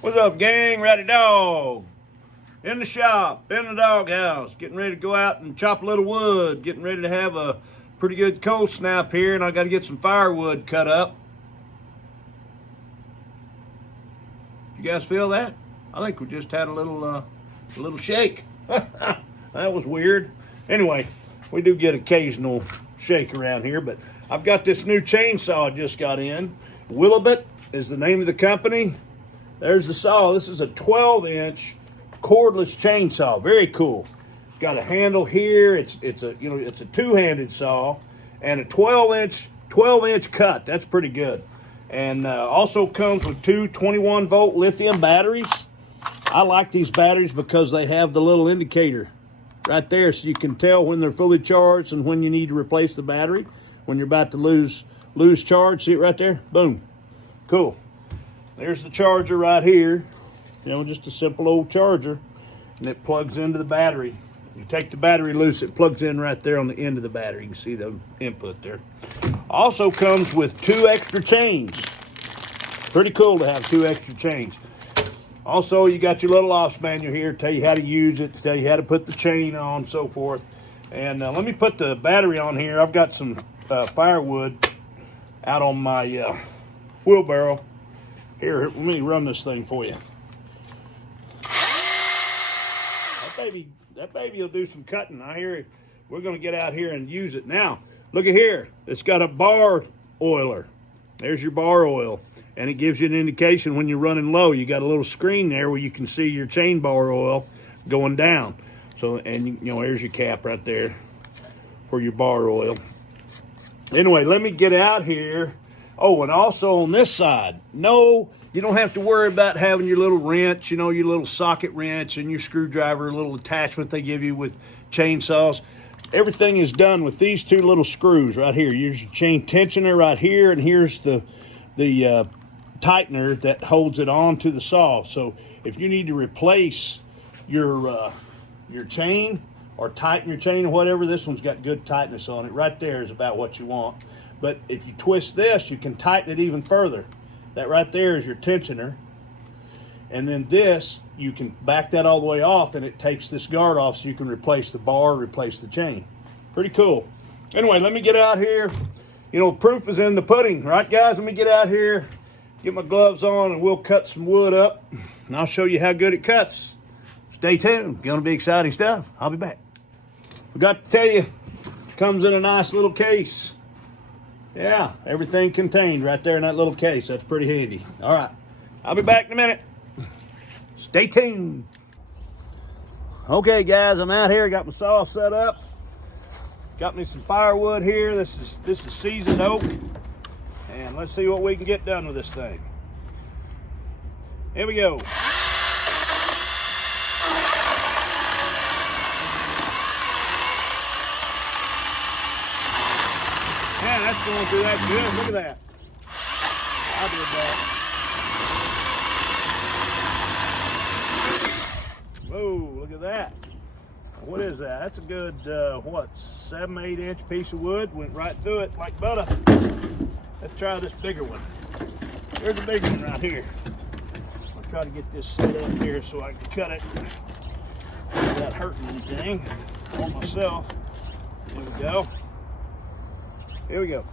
What's up, gang? Rowdy Dog. In the shop, in the doghouse, getting ready to go out and chop a little wood, getting ready to have a pretty good cold snap here, and I got to get some firewood cut up. You guys feel that? I think we just had a little shake. That was weird. Anyway, we do get occasional shake around here, but I've got this new chainsaw I just got in. Willabit is the name of the company. There's the saw. This is a 12-inch cordless chainsaw. Very cool. Got a handle here. It's a two-handed saw and a 12-inch cut. That's pretty good. And also comes with two 21-volt lithium batteries. I like these batteries because they have the little indicator right there, so you can tell when they're fully charged and when you need to replace the battery. When you're about to lose charge, see it right there? Boom. Cool. There's the charger right here. Just a simple old charger, and it plugs into the battery. You take the battery loose, it plugs in right there on the end of the battery. You can see the input there. Also comes with two extra chains. Pretty cool to have two extra chains. Also, you got your little ops manual here, tell you how to use it, tell you how to put the chain on, so forth. And let me put the battery on here. I've got some firewood out on my wheelbarrow. Here, let me run this thing for you. That baby will do some cutting. I hear it. We're going to get out here and use it. Now, look at here. It's got a bar oiler. There's your bar oil. And it gives you an indication when you're running low. You got a little screen there where you can see your chain bar oil going down. So, and there's your cap right there for your bar oil. Anyway, let me get out here. Oh, and also on this side, no, you don't have to worry about having your little wrench, your little socket wrench and your screwdriver, little attachment they give you with chainsaws. Everything is done with these two little screws right here. Here's your chain tensioner right here, and here's the tightener that holds it on to the saw. So if you need to replace your chain or tighten your chain or whatever, this one's got good tightness on it. Right there is about what you want. But if you twist this, you can tighten it even further. That right there is your tensioner. And then this, you can back that all the way off, and it takes this guard off so you can replace the bar, replace the chain. Pretty cool. Anyway, let me get out here. Proof is in the pudding, right, guys? Let me get out here, get my gloves on, and we'll cut some wood up. And I'll show you how good it cuts. Stay tuned. Gonna be exciting stuff. I'll be back. Forgot to tell you, it comes in a nice little case. Yeah, everything contained right there in that little case. That's pretty handy. All right, I'll be back in a minute. Stay tuned. Okay, guys, I'm out here. Got my saw set up. Got me some firewood here. This is seasoned oak, and let's see what we can get done with this thing. Here we go. Man, that's going through that good. Look at that. I did that. Whoa, look at that. What is that? That's a good, 7-8 inch piece of wood. Went right through it like butter. Let's try this bigger one. There's a big one right here. I'll try to get this set up here so I can cut it without hurting anything on myself. There we go. Here we go.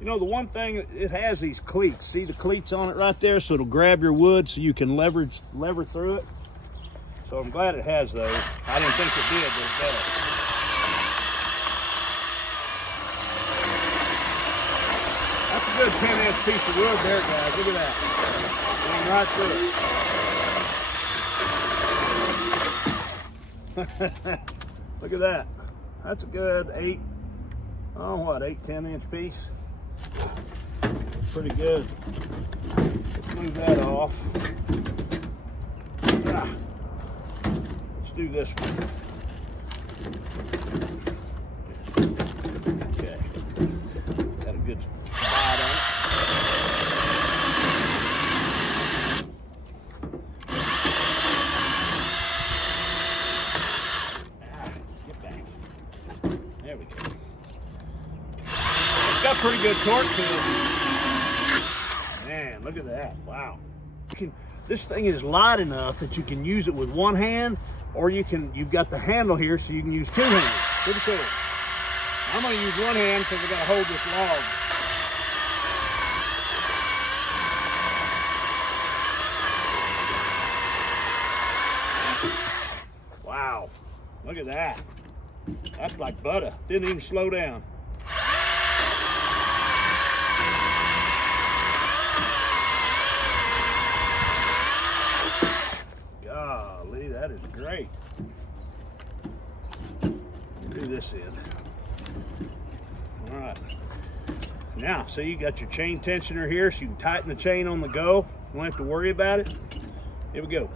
The one thing, it has these cleats. See the cleats on it right there? So it'll grab your wood so you can lever through it. So I'm glad it has those. I didn't think it did, but it does. That's a good 10-inch piece of wood there, guys. Look at that. Going right through it. Look at that. That's a good 8-10 inch piece. Pretty good. Let's move that off. Let's do this one. Okay. Got a good spot on it. Get back. There we go. got pretty good torque to it. Man, look at that. Wow. This thing is light enough that you can use it with one hand, or you've got the handle here so you can use two hands. Pretty cool. I'm gonna use one hand because I gotta hold this log. Wow, look at that. That's like butter. Didn't even slow down. Golly, that is great. Do this in. All right. Now, so you got your chain tensioner here, so you can tighten the chain on the go. You don't have to worry about it. Here we go.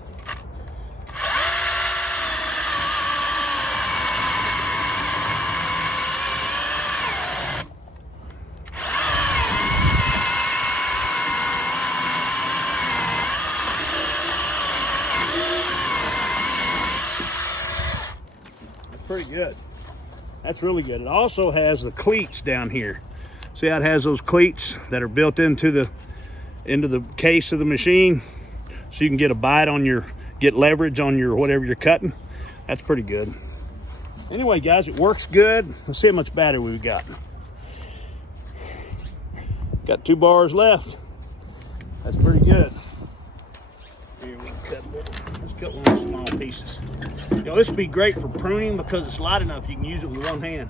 Pretty good. That's really good. It also has the cleats down here. See how it has those cleats that are built into the case of the machine, so you can get a bite on get leverage on your whatever you're cutting. That's pretty good. Anyway, guys, it works good. Let's see how much battery we've got. Got 2 bars left. That's pretty good. Here, let's cut one of those small pieces. You know, this would be great for pruning because it's light enough you can use it with one hand.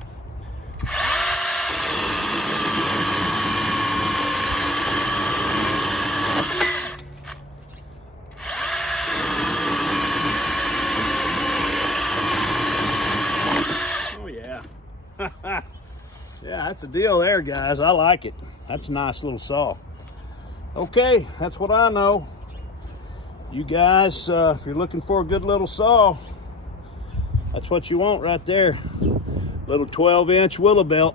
Oh yeah. Yeah, that's a deal there, guys. I like it. That's a nice little saw. Okay, that's what I know. You guys, if you're looking for a good little saw, that's what you want right there. Little 12-inch Willowbutt.